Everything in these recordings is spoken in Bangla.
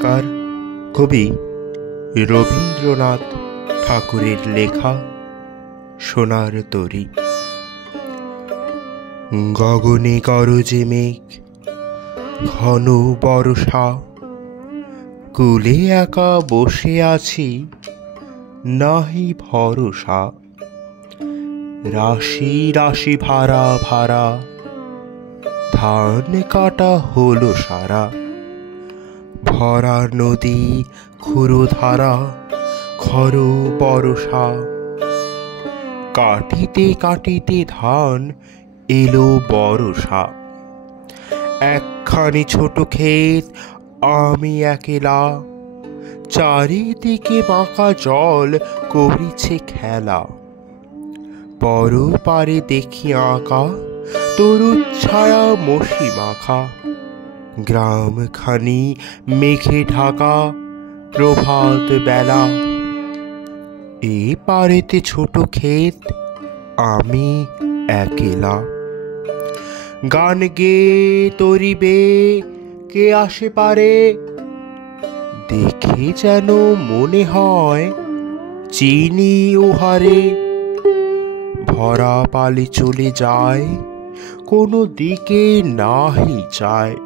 নমস্কার। কবি রবীন্দ্রনাথ ঠাকুরের লেখা সোনার তরী। গগনে গরজে মেঘ, ঘন বর্ষা, কুলে একা বসে আছি, নাহি ভরসা। রাশি রাশি ভাড়া ভাড়া, ধান কাটা হলো সারা। ভরা নদী ক্ষুরধারা, খর বরষা। কাটিতে কাটিতে ধান এলো বরষা। একখানি ছোট ক্ষেত, আমি একলা, চারিদিকে বাঁকা জল করিছে খেলা। পর পারে দেখি আঁকা, তরু ছায়া মশি মাখা। গ্রামখানি মেঘে ঢাকা, প্রভাত বেলা। এ পারেতে ছোট ক্ষেত, আমি একলা। গান গেয়ে তরিবে কে আসে পারে, দেখে যেন মনে হয় চিনি উহারে। ভরা পালে চলে যায়, কোনো দিকে নাহি চায়।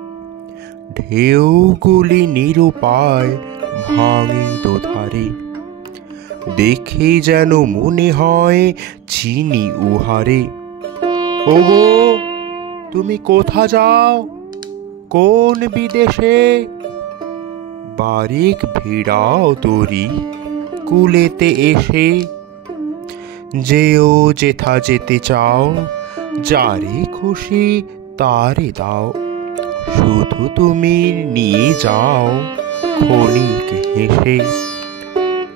ঢেউগুলি নিরুপায় ভাঙে দোধারে, দেখে যেন মনে হয় চিনি উহারে। ওগো, তুমি কোথা যাও, কোন বিদেশে? বারিক ভিড়াও তরি কুলেতে এসে। যেও যেথা যেতে চাও, যারে খুশি তারে দাও। শুধু তুমি নিয়ে যাও ক্ষণিক হেসে,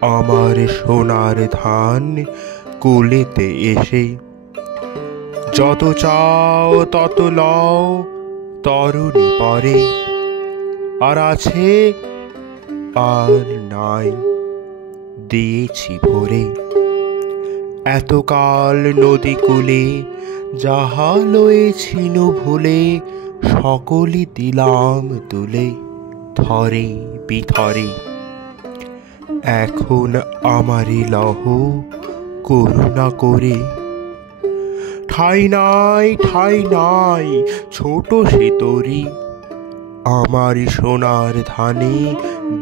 আমার সোনার ধান কুলেতে এসে। যত চাও তত লও তরুণী পরে, আর আছে আর নাই দিয়েছি ভরে। এতকাল নদী কূলে যাহা লয়েছিল ভুলে, সকলই দিলাম তুলে থরে বিথরে। এখন আমারে লহ করুণা করে। ঠাই নাই ঠাই নাই ছোট সে তরী, আমার সোনার ধানে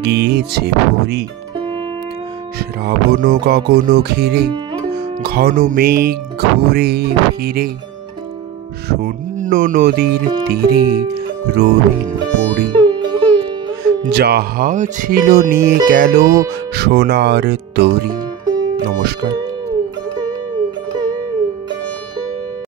গিয়েছে ভরি। শ্রাবণ গগন ঘিরে, ঘন মেঘ ঘুরে ফিরে। শূন্য নদীর তীরে রবিন পড়ে, যাহা ছিল নিয়ে গেল সোনার তরী। নমস্কার।